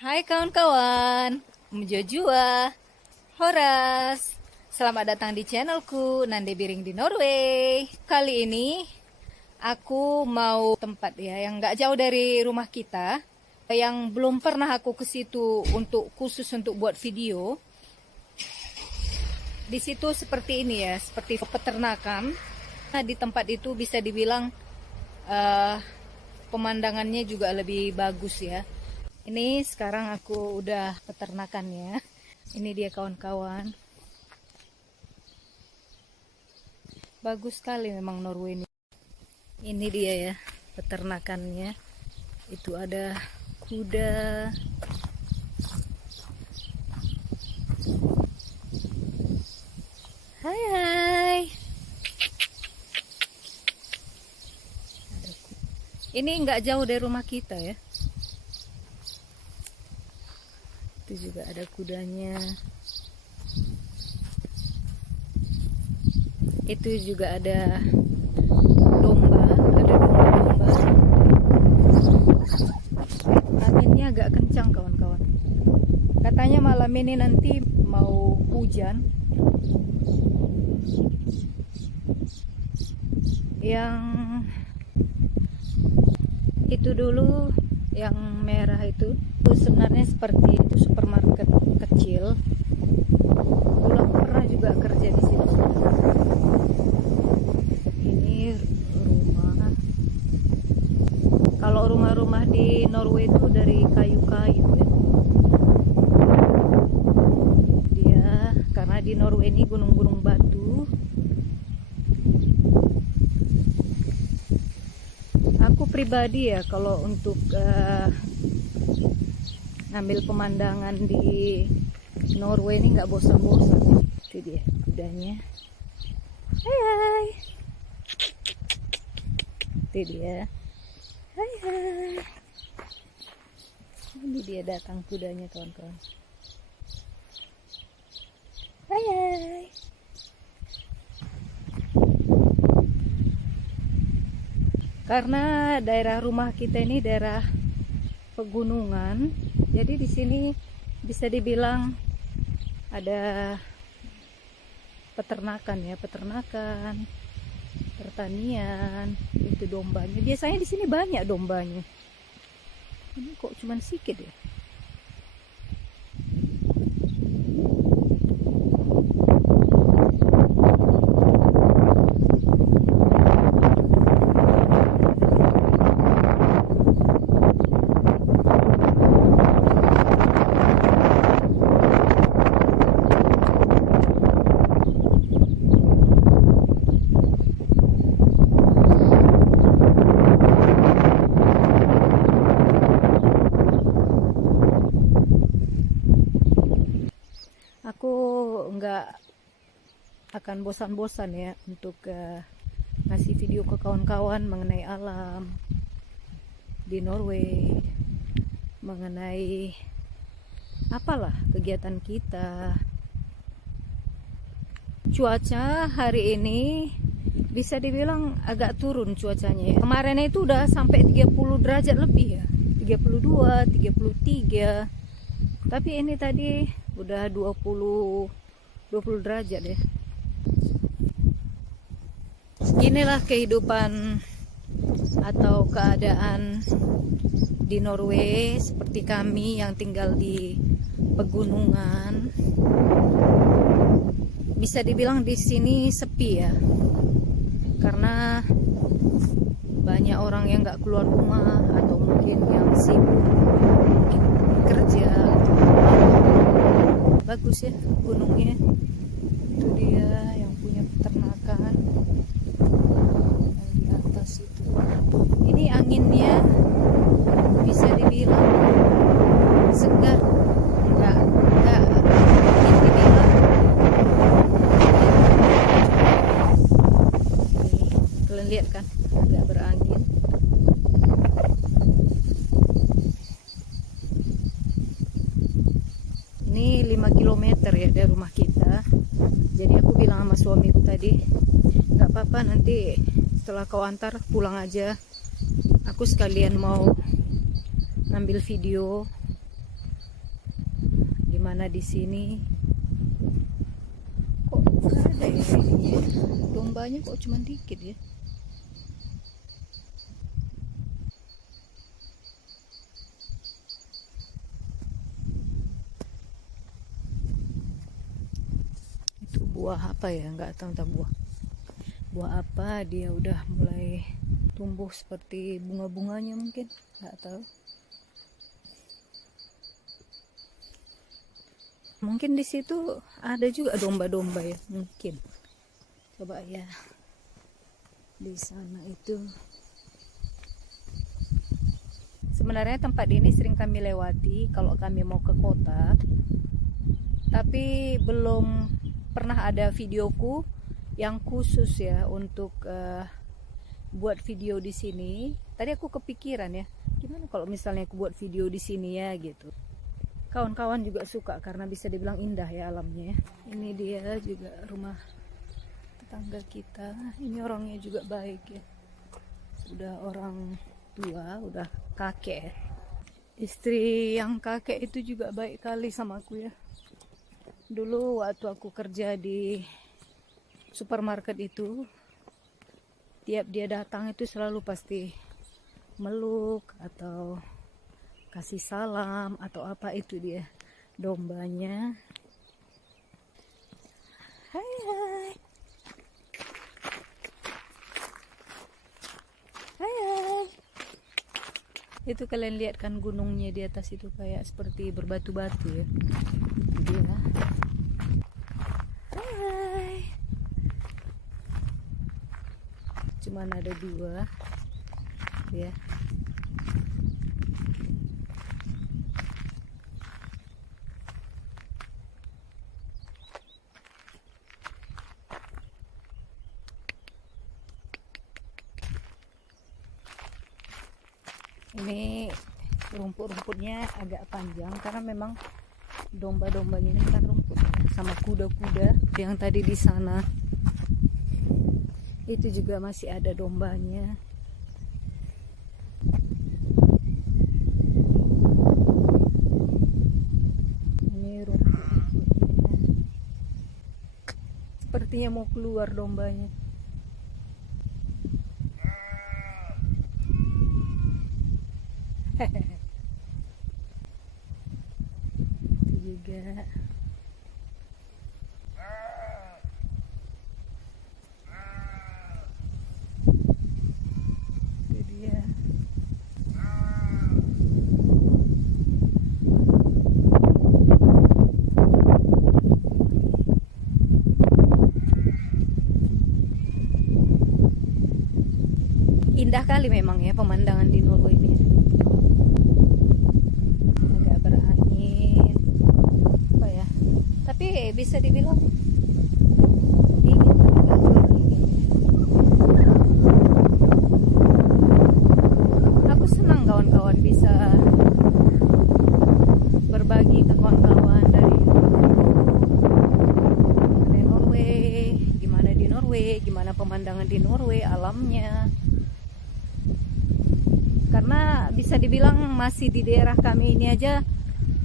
Hai kawan-kawan, Mjojua, Horas. Selamat datang di channelku Nande Biring di Norway. Kali ini aku mau tempat yang nggak jauh dari rumah kita, yang belum pernah aku ke situ khusus untuk buat video. Di situ seperti ini ya, seperti peternakan. Nah, di tempat itu bisa dibilang pemandangannya juga lebih bagus ya. Ini sekarang aku udah peternakannya. Ini dia kawan-kawan. Bagus sekali memang Norway ini. Ini dia ya peternakannya. Itu ada kuda. Hai hai. Ini nggak jauh dari rumah kita ya. Itu juga ada kudanya. Itu juga ada domba, Anginnya agak kencang kawan-kawan. Katanya malam ini nanti mau hujan. Yang itu dulu, yang merah itu sebenarnya seperti itu supermarket kecil. Dulu aku pernah juga kerja di situ. Ini rumah. Kalau rumah-rumah di Norway itu dari kayu-kayu ya. Dia karena di Norway ini gunung-gunung batu. Aku pribadi ya kalau untuk ngambil pemandangan di Norway ini nggak bosan-bosan. Itu dia kudanya. Hai hai. Itu dia. Hai hai. Ini dia datang kudanya kawan-kawan. Hai hai. Karena daerah rumah kita ini daerah pegunungan, jadi di sini bisa dibilang ada peternakan, pertanian, itu dombanya. Biasanya di sini banyak dombanya. Ini kok cuman sedikit ya? Aku nggak akan bosan-bosan ya untuk ngasih video ke kawan-kawan mengenai alam di Norway, mengenai apalah kegiatan kita. Cuaca hari ini bisa dibilang agak turun cuacanya ya. Kemarin itu udah sampai 30 derajat lebih ya, 32, 33. Tapi ini tadi udah 20 derajat ya. Inilah kehidupan atau keadaan di Norway seperti kami yang tinggal di pegunungan. Bisa dibilang di sini sepi ya. Karena banyak orang yang nggak keluar rumah atau mungkin yang sibuk, mungkin kerja atau bagus ya gunungnya. Itu dia yang punya peternakan yang di atas itu. Ini anginnya bisa dibilang segar, enggak mungkin dibilang. Kalian lihat kan agak berangin. Ini 5 km ya dari rumah kita. Jadi aku bilang sama suamiku tadi, nggak apa-apa nanti setelah kau antar pulang aja. Aku sekalian mau ngambil video Gimana di sini? Kok nggak ada ya ininya? Dombanya kok cuma dikit ya? Itu buah apa ya? Nggak tahu entah buah apa. Dia udah mulai tumbuh seperti bunga-bunganya mungkin, nggak tahu. Mungkin di situ ada juga domba-domba ya, mungkin. Coba ya, di sana itu. Sebenarnya tempat ini sering kami lewati kalau kami mau ke kota, tapi belum pernah ada videoku yang khusus ya untuk buat video di sini. Tadi aku kepikiran ya, gimana kalau misalnya aku buat video di sini ya gitu. Kawan-kawan juga suka karena bisa dibilang indah ya alamnya ya. Ini dia juga rumah tetangga kita. Ini orangnya juga baik ya. Udah orang tua, udah kakek ya. Istri yang kakek itu juga baik kali sama aku ya. Dulu waktu aku kerja di supermarket itu, tiap dia datang itu selalu pasti meluk atau kasih salam atau apa. Itu dia dombanya. Hai hai. Hai hai. Itu kalian lihat kan gunungnya di atas itu kayak seperti berbatu-batu ya. Dia. Hai hai. Cuman ada 2 ya. Ini rumput-rumputnya agak panjang karena memang domba-dombanya ini kan rumput sama kuda-kuda yang tadi di sana. Itu juga masih ada dombanya. Ini rumput-rumputnya. Sepertinya mau keluar dombanya. Itu juga. Itu dia. Indah kali memang ya pemandangan di Norway ini. Agak berangin. Apa ya? Tapi bisa dibilang dingin, tapi nggak terlalu dingin. Aku senang kawan-kawan bisa berbagi ke kawan-kawan dari Norway, gimana di Norway, gimana pemandangan di Norway, alamnya. Karena bisa dibilang masih di daerah kami ini aja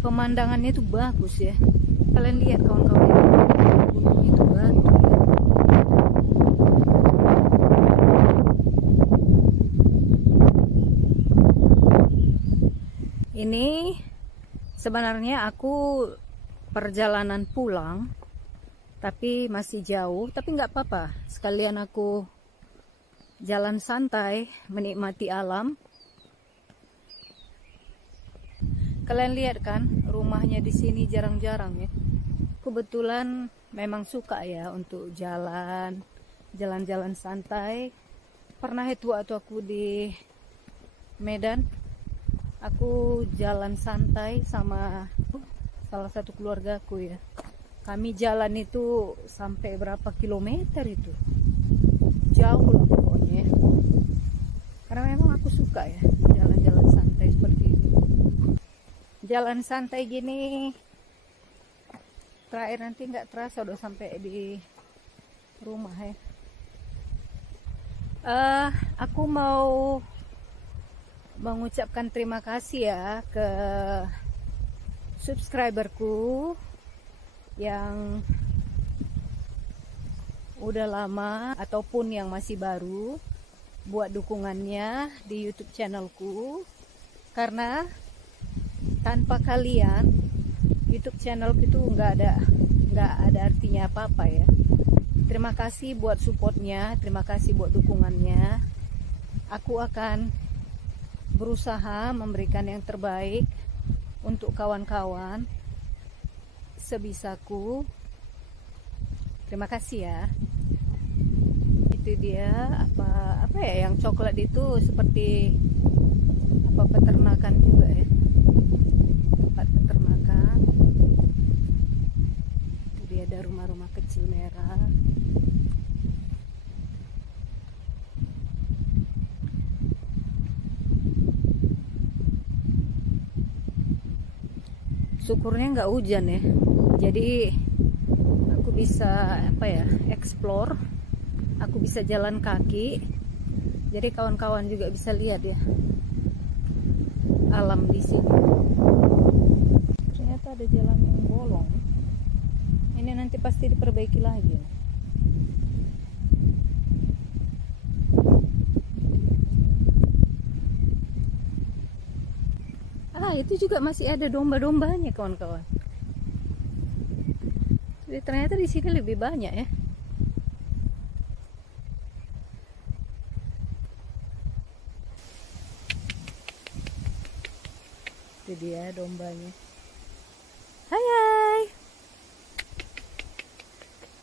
pemandangannya itu bagus ya. Kalian lihat kawan-kawan, gunungnya itu batu ya. Ini sebenarnya aku perjalanan pulang, tapi masih jauh, tapi nggak apa-apa. Sekalian aku jalan santai, menikmati alam. Kalian lihat kan rumahnya di sini jarang-jarang ya. Kebetulan memang suka ya untuk jalan-jalan santai. Pernah itu waktu aku di Medan, aku jalan santai sama salah satu keluargaku ya. Kami jalan itu sampai berapa kilometer itu, jauh lah pokoknya. Karena memang aku suka ya jalan-jalan santai seperti ini. Jalan santai gini, terakhir nanti nggak terasa udah sampai di rumah ya. Aku mau mengucapkan terima kasih ya ke subscriberku yang udah lama ataupun yang masih baru, buat dukungannya di YouTube channelku, karena tanpa kalian YouTube channelku itu nggak ada artinya apa-apa ya. Terima kasih buat supportnya, terima kasih buat dukungannya. Aku akan berusaha memberikan yang terbaik untuk kawan-kawan sebisaku. Terima kasih ya. Itu dia apa ya, yang coklat itu seperti apa, peternakan juga ya, tempat peternakan. Itu dia ada rumah-rumah kecil merah. Syukurnya nggak hujan ya, jadi aku bisa apa ya, explore, aku bisa jalan kaki, jadi kawan-kawan juga bisa lihat ya alam di sini. Ternyata ada jalan yang bolong, ini nanti pasti diperbaiki lagi. Itu juga masih ada domba-dombanya kawan-kawan. Jadi ternyata di sini lebih banyak ya. Itu dia dombanya. Hai.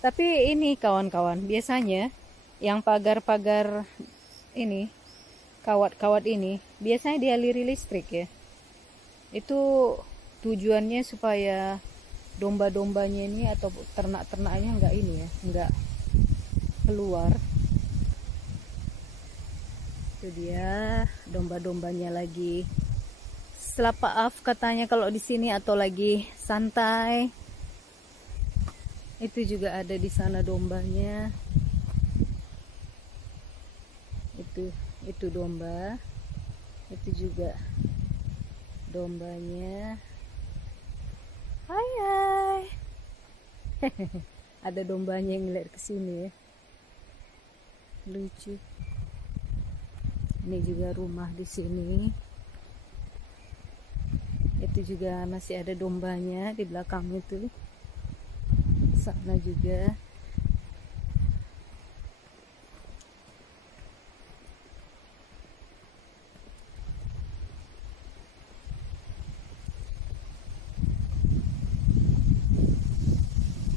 Tapi ini kawan-kawan, biasanya yang pagar-pagar ini, kawat-kawat ini, biasanya dialiri listrik ya. Itu tujuannya supaya domba-dombanya ini atau ternak-ternaknya enggak ini ya, enggak keluar. Itu dia domba-dombanya lagi selapaaf katanya kalau di sini, atau lagi santai. Itu juga ada di sana dombanya. Itu domba. Itu juga dombanya. Hai. Ada dombanya yang ngeliat ke sini ya. Lucu. Ini juga rumah di sini. Itu juga masih ada dombanya di belakang itu. Sana juga.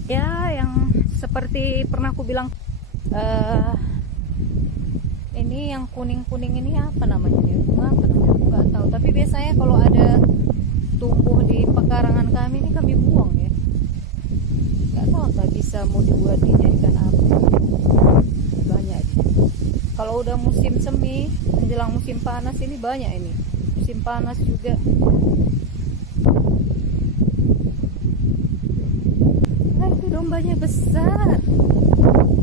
Ya, yang seperti pernah aku bilang, ini yang kuning-kuning ini apa namanya? Bunga apa namanya? Aku nggak tahu. Tapi biasanya kalau ada tumbuh di pekarangan kami ini kami buang ya. Nggak tahu apa bisa mau dibuat dijadikan apa. Banyak. Kalau udah musim semi menjelang musim panas ini banyak ini. Musim panas juga. Itu dombanya besar.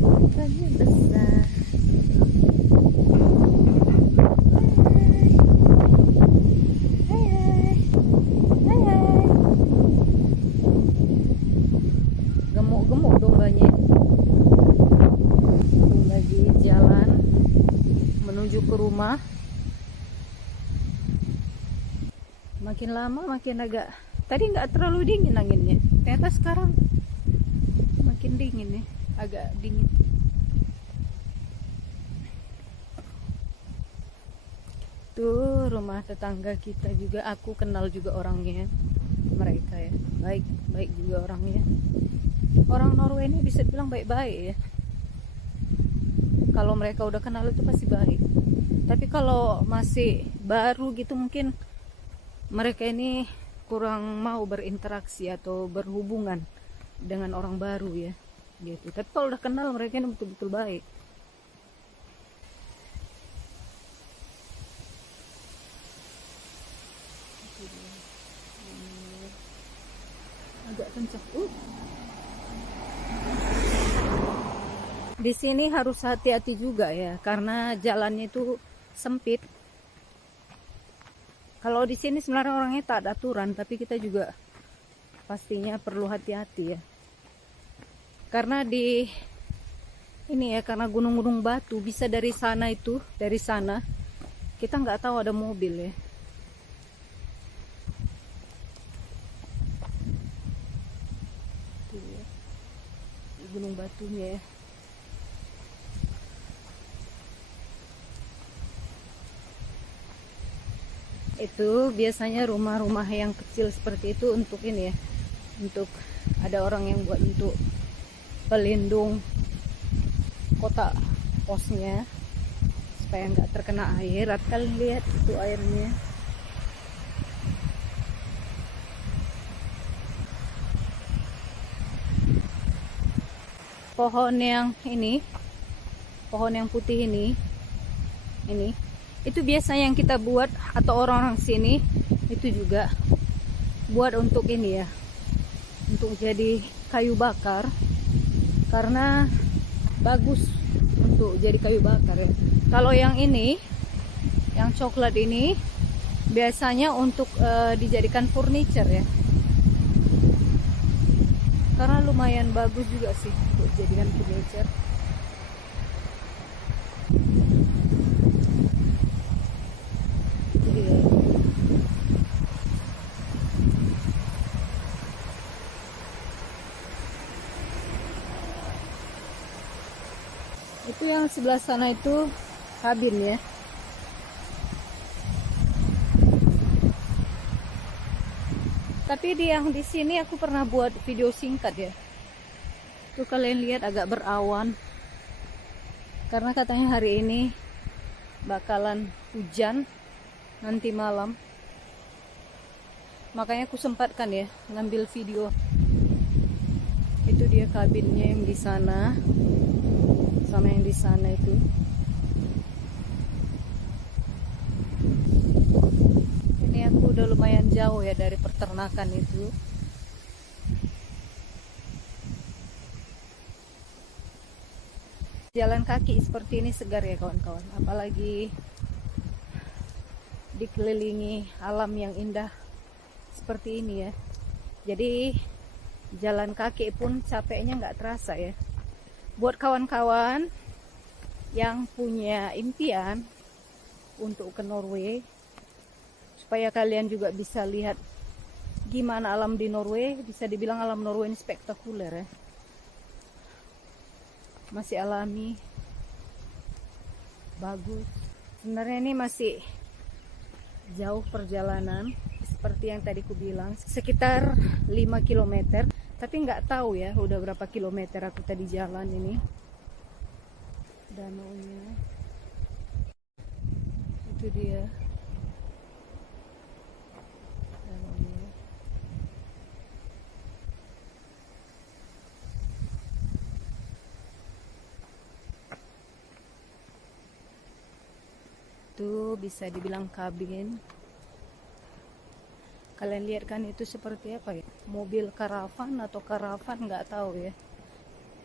Dombanya besar. Hai. Gemuk-gemuk dombanya. Lagi jalan menuju ke rumah. Makin lama makin agak, tadi nggak terlalu dingin anginnya, ternyata sekarang makin dingin ya, agak dingin. Tuh rumah tetangga kita juga, aku kenal juga orangnya, mereka ya baik juga orangnya. Orang Norway ini bisa bilang baik-baik ya, kalau mereka udah kenal itu pasti baik. Tapi kalau masih baru gitu mungkin mereka ini kurang mau berinteraksi atau berhubungan dengan orang baru ya gitu. Tapi kalau udah kenal mereka ini betul-betul baik. Agak kencang. Di sini harus hati-hati juga ya, karena jalannya itu sempit. Kalau di sini sebenarnya orangnya tak ada aturan, tapi kita juga pastinya perlu hati-hati ya. Karena di ini ya, karena gunung-gunung batu, bisa dari sana itu, dari sana kita nggak tahu ada mobil ya. Tuh ya, gunung batunya ya. Itu biasanya rumah-rumah yang kecil seperti itu untuk ini ya, untuk ada orang yang buat untuk pelindung kotak posnya supaya nggak terkena air. Kalian lihat itu airnya. Pohon yang ini, pohon yang putih ini itu biasanya yang kita buat, atau orang-orang sini itu juga buat untuk ini ya, untuk jadi kayu bakar, karena bagus untuk jadi kayu bakar ya. Kalau yang ini, yang coklat ini biasanya untuk dijadikan furniture ya, karena lumayan bagus juga sih untuk dijadikan furniture. Itu yang sebelah sana itu kabin ya. Tapi yang di sini aku pernah buat video singkat ya. Tuh kalian lihat agak berawan. Karena katanya hari ini bakalan hujan nanti malam. Makanya aku sempatkan ya ngambil video. Itu dia kabinnya yang di sana. Sama yang di sana itu. Ini aku udah lumayan jauh ya dari peternakan itu. Jalan kaki seperti ini segar ya kawan-kawan, apalagi dikelilingi alam yang indah seperti ini ya. Jadi jalan kaki pun capeknya nggak terasa ya. Buat kawan-kawan yang punya impian untuk ke Norway, supaya kalian juga bisa lihat gimana alam di Norway, bisa dibilang alam Norway ini spektakuler ya. Masih alami, bagus. Sebenarnya ini masih jauh perjalanan, seperti yang tadi ku bilang, sekitar 5 km. Tapi nggak tahu ya udah berapa kilometer aku tadi jalan ini. Danaunya itu dia, danaunya. Itu bisa dibilang kabin. Kalian lihat kan itu seperti apa ya, mobil karavan atau karavan nggak tahu ya.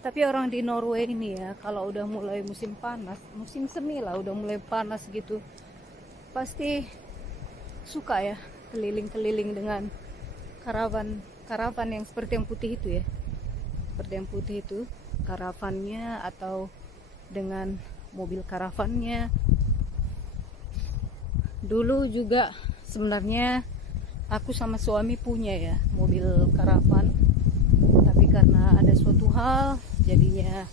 Tapi orang di Norway ini ya, kalau udah mulai musim panas, musim semi lah, udah mulai panas gitu, pasti suka ya keliling-keliling dengan karavan yang seperti yang putih itu ya, seperti yang putih itu karavannya, atau dengan mobil karavannya. Dulu juga sebenarnya aku sama suami punya ya mobil karavan, tapi karena ada suatu hal jadinya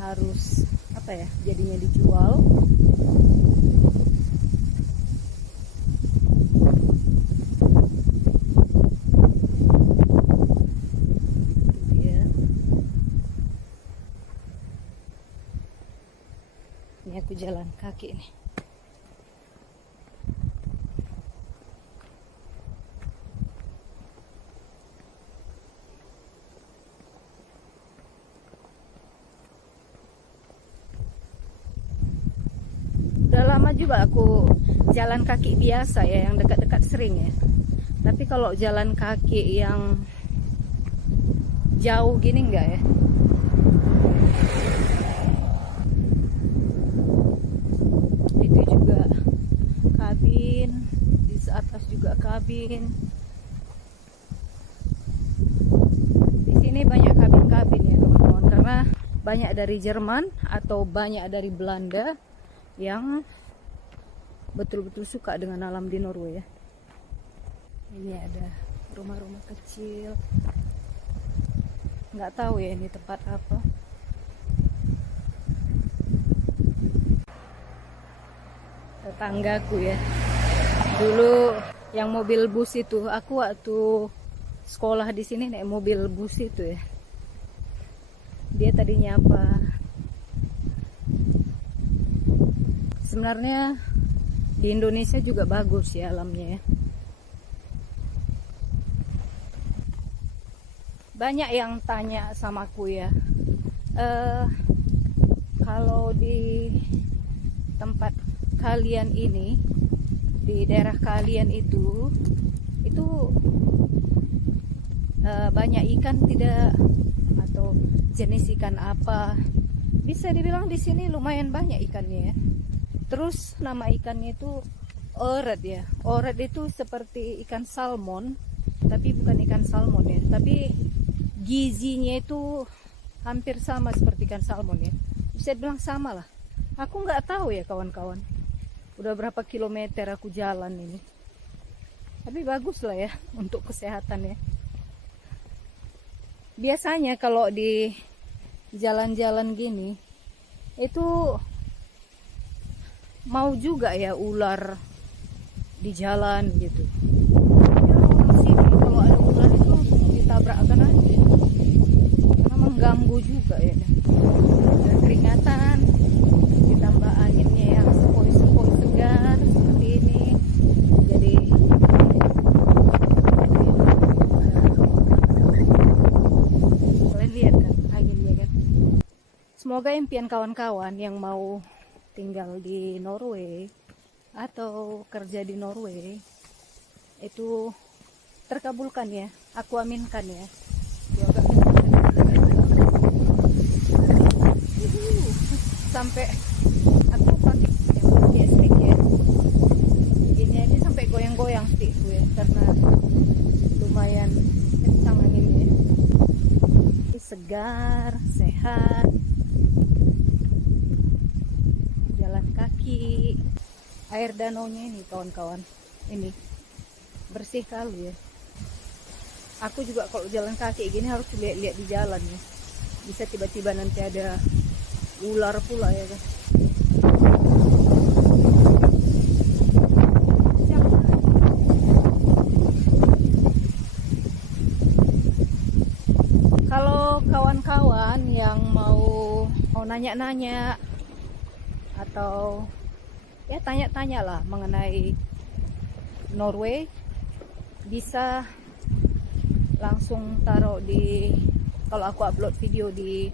harus apa ya, jadinya dijual. Itu dia. Ini aku jalan kaki nih. Udah lama juga aku jalan kaki biasa ya, yang dekat-dekat sering ya. Tapi kalau jalan kaki yang jauh gini enggak ya. Itu juga kabin, di atas juga kabin. Ini banyak kabin-kabin ya teman-teman, karena banyak dari Jerman atau banyak dari Belanda yang betul-betul suka dengan alam di Norway ya. Ini ada rumah-rumah kecil, nggak tahu ya ini tempat apa. Tetanggaku ya, dulu yang mobil bus itu, aku waktu sekolah di sini naik mobil bus itu ya. Dia tadi nyapa. Sebenarnya di Indonesia juga bagus ya alamnya ya. Banyak yang tanya sama aku ya, kalau di tempat kalian ini, di daerah kalian itu banyak ikan tidak, atau jenis ikan apa? Bisa dibilang di sini lumayan banyak ikannya ya. Terus nama ikannya itu oret ya. Oret itu seperti ikan salmon, tapi bukan ikan salmon ya. Tapi gizinya itu hampir sama seperti ikan salmon ya. Bisa dibilang sama lah. Aku nggak tahu ya kawan-kawan. Udah berapa kilometer aku jalan ini. Tapi bagus lah ya untuk kesehatan ya. Biasanya kalau di jalan-jalan gini itu mau juga ya ular di jalan gitu. Orang sini kalau ada ular itu ditabrakkan aja, karena mengganggu juga ya. Dan keringatan, ditambah anginnya yang sepoi-sepoi segar seperti ini, jadi kalian lihat kan anginnya kan. Semoga impian kawan-kawan yang mau tinggal di Norway atau kerja di Norway itu terkabulkan ya, aku aminkan ya. Sampai aku pakai stick ya, ini sampai goyang-goyang stickku ya, karena lumayan kencang anginnya. Segar, sehat, jalan kaki. Air danaunya ini kawan-kawan, ini bersih kali ya. Aku juga kalau jalan kaki gini harus lihat-lihat di jalan ya, bisa tiba-tiba nanti ada ular pula ya kan. Kalau kawan-kawan yang mau nanya-nanya atau ya tanya-tanya lah mengenai Norway, bisa langsung taruh di, kalau aku upload video, di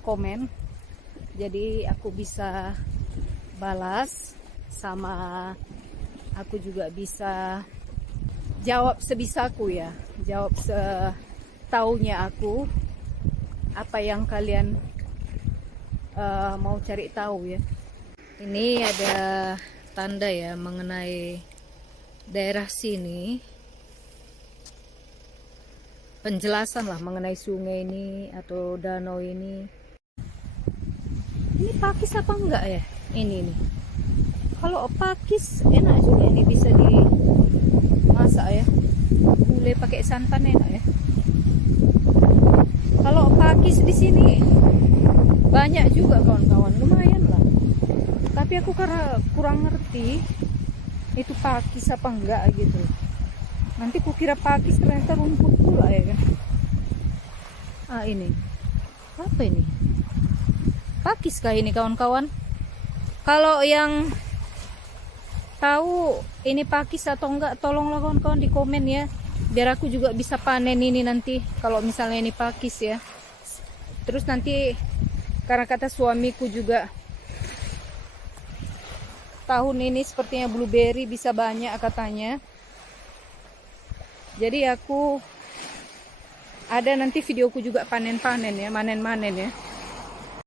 komen. Jadi aku bisa balas, sama aku juga bisa jawab sebisaku ya, jawab setaunya aku apa yang kalian mau cari tahu ya. Ini ada tanda ya mengenai daerah sini, penjelasan lah mengenai sungai ini atau danau ini. Ini pakis apa enggak ya? Ini nih. Kalau pakis enak juga, ini bisa dimasak ya. Boleh pakai santan enak ya. Kalau pakis di sini banyak juga kawan-kawan, lumayan lah. Tapi aku karena kurang ngerti itu pakis apa enggak gitu. Nanti kukira pakis ternyata rumput pula ya kan. Ah ini. Apa ini? Pakis kah ini kawan-kawan? Kalau yang tahu ini pakis atau enggak, tolonglah kawan-kawan di komen ya, biar aku juga bisa panen ini nanti kalau misalnya ini pakis ya. Terus nanti karena kata suamiku juga tahun ini sepertinya blueberry bisa banyak katanya, jadi aku ada nanti videoku juga panen-panen ya, manen-manen ya.